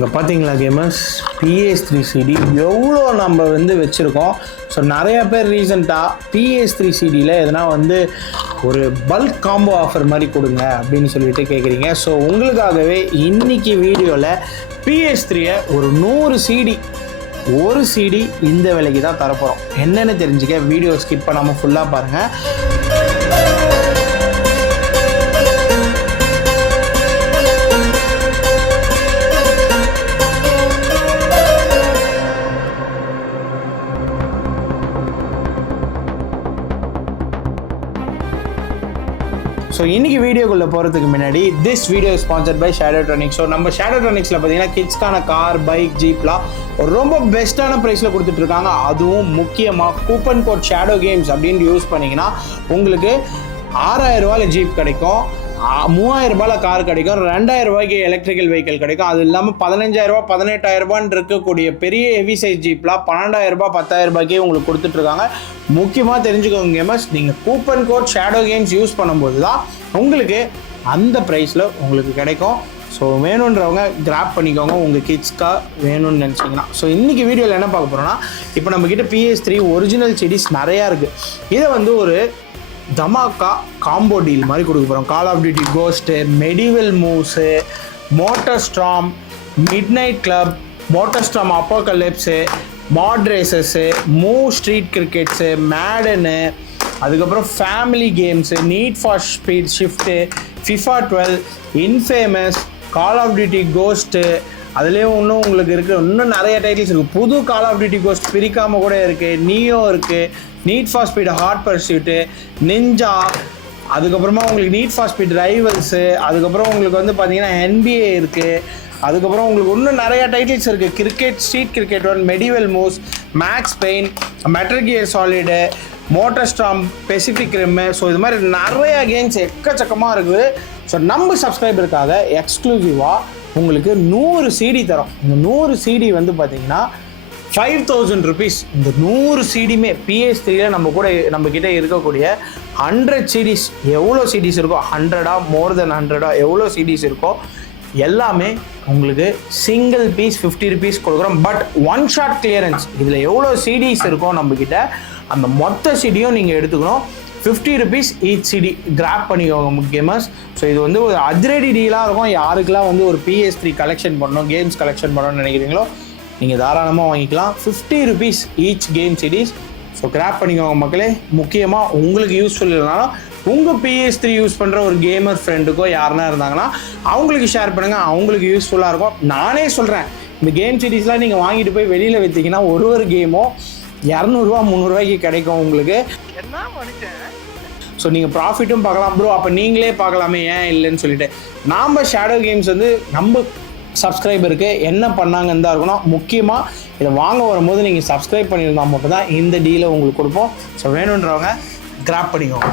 அங்கே பார்த்தீங்களா gamers, PS3 CD எவ்வளோ நம்ம வச்சுருக்கோம். ஸோ நிறையா பேர் ரீசெண்டாக PS3 CDயில் எதனா ஒரு பல்க் காம்போ ஆஃபர் மாதிரி கொடுங்க அப்படின்னு சொல்லிட்டு கேட்குறீங்க. ஸோ உங்களுக்காகவே இன்றைக்கி வீடியோவில் PS3 ஒரு 100 CD ஒரு CD இந்த விலைக்கு தான் தரப்போகிறோம். என்னென்னு தெரிஞ்சுக்க வீடியோ ஸ்கிப் பண்ணாமல் ஃபுல்லாக பாருங்கள். ஸோ இன்றைக்கி வீடியோக்குள்ளே போகிறதுக்கு முன்னாடி this video sponsored by Shadowtronics. So நம்ம ஷேடோட்ரானிக்ஸில் பார்த்தீங்கன்னா கிட்ஸ்க்கான கார், பைக், ஜீப்லாம் ஒரு ரொம்ப பெஸ்ட்டான ப்ரைஸில் கொடுத்துட்ருக்காங்க. அதுவும் முக்கியமாக கூப்பன் கோட் ஷேடோ கேம்ஸ் அப்படின்னு யூஸ் பண்ணிங்கன்னா உங்களுக்கு 6000 ரூபாயில் ஜீப் கிடைக்கும், 3000 ரூபாயில் கார் கிடைக்கும், 2000 ரூபாய்க்கு எலக்ட்ரிக்கல் வெஹிக்கிள் கிடைக்கும். அது இல்லாமல் 15000 ரூபா 18000 ரூபான்னு இருக்கக்கூடிய பெரிய ஹெவி சைஸ் ஜீப்லாம் 12000 ரூபாய் 10000 ரூபாய்க்கே உங்களுக்கு கொடுத்துட்ருக்காங்க. முக்கியமாக தெரிஞ்சுக்கோங்க கேமர்ஸ், நீங்கள் coupon code shadow games use பண்ணும்போது தான் உங்களுக்கு அந்த ப்ரைஸில் உங்களுக்கு கிடைக்கும். ஸோ வேணுன்றவங்க கிராப் பண்ணிக்கோங்க உங்கள் கிட்ஸ்க்காக வேணும்னு நினச்சிங்கன்னா. ஸோ இன்றைக்கி வீடியோவில் என்ன பார்க்க போகிறோன்னா, இப்போ நம்மக்கிட்ட PS3 ஒரிஜினல் CDs நிறையா இருக்குது. இதை ஒரு தமாக்கா காம்போ டீல் மாதிரி கொடுக்க போகிறோம். கால் ஆஃப் டியூட்டி கோஸ்ட்டு, Medieval Moves, Motorstorm, Midnight Club, Motorstorm Apocalypse, Mod Racers, Move Street Cricket, Madden, அதுக்கப்புறம் family games, Need for Speed Shift, FIFA 12, Infamous, Call of Duty கோஸ்ட்டு, அதுலேயும் இன்னும் உங்களுக்கு இருக்குது. இன்னும் நிறைய டைட்டில்ஸ் இருக்குது. புது கால் ஆஃப் டியூட்டி கோஸ்ட் பிரிக்காமல் கூட இருக்குது. நியோ இருக்குது, Need for Speed Hot Pursuit, Ninja, அதுக்கப்புறமா உங்களுக்கு நீட் ஃபார் ஸ்பீட் ரைவல்ஸு, அதுக்கப்புறம் உங்களுக்கு பார்த்தீங்கன்னா NBA இருக்குது. அதுக்கப்புறம் உங்களுக்கு இன்னும் நிறையா டைட்டில்ஸ் இருக்குது. Cricket, Street Cricket 1, MediEvil Moves, Max Payne, Metal Gear Solid, MotorStorm, Pacific Rim. So இது மாதிரி நிறையா கேம்ஸ் எக்கச்சக்கமாக இருக்குது. ஸோ நம்ம சப்ஸ்கிரைபருக்காக எக்ஸ்க்ளூசிவாக உங்களுக்கு 100 CD தரோம். இந்த 100 CD பார்த்தீங்கன்னா 5000 rupees. இந்த 100 CDயுமே PS3 நம்மக்கிட்ட இருக்கக்கூடிய 100 CDs, எவ்வளோ CDs இருக்கோ, 100 மோர் தென் 100 எவ்வளோ CDs இருக்கோ எல்லாமே உங்களுக்கு சிங்கிள் பீஸ் 50 rupees கொடுக்குறோம். But one shot clearance. இதில் எவ்வளோ CDs இருக்கோ நம்மக்கிட்ட அந்த மொத்த CDயும் நீங்கள் எடுத்துக்கணும். 50 rupees ஈச் CD கிராப் பண்ணிக்கோங்க கேமர்ஸ். ஸோ இது ஒரு அதிரடி டீலாக இருக்கும். யாருக்கெல்லாம் ஒரு PS3 கலெக்ஷன் பண்ணணும், கேம்ஸ் கலெக்ஷன் பண்ணணும்னு நினைக்கிறீங்களோ நீங்கள் தாராளமாக வாங்கிக்கலாம். 50 rupees each game CDs. So grab பண்ணிக்கோங்க மக்களே. முக்கியமாக உங்களுக்கு யூஸ்ஃபுல் இல்லைனாலும் உங்கள் PS3 யூஸ் பண்ணுற ஒரு கேமர் ஃப்ரெண்டுக்கோ யாருனா இருந்தாங்கன்னா அவங்களுக்கு ஷேர் பண்ணுங்கள், அவங்களுக்கு யூஸ்ஃபுல்லாக இருக்கும். நானே சொல்கிறேன், இந்த கேம் CDஸ்லாம் நீங்கள் வாங்கிட்டு போய் வெளியில் விற்றீங்கன்னா ஒரு கேமும் 200 ரூபா 300 ரூபாய்க்கு கிடைக்கும் உங்களுக்கு. என்ன மனுஷன். ஸோ நீங்கள் ப்ராஃபிட்டும் பார்க்கலாம் ப்ரோ. அப்போ நீங்களே பார்க்கலாமே, ஏன் இல்லைன்னு சொல்லிட்டு. நாம் ஷேடோ கேம்ஸ் நம்ம சப்ஸ்கிரைபருக்கு என்ன பண்ணாங்கன்னு தான் இருக்கணும். முக்கியமாக இதை வாங்க வரும்போது நீங்கள் சப்ஸ்கிரைப் பண்ணியிருந்தால் மட்டும்தான் இந்த டீலை உங்களுக்கு கொடுப்போம். ஸோ வேணுன்றவங்க கிராப் பண்ணிக்கோங்க.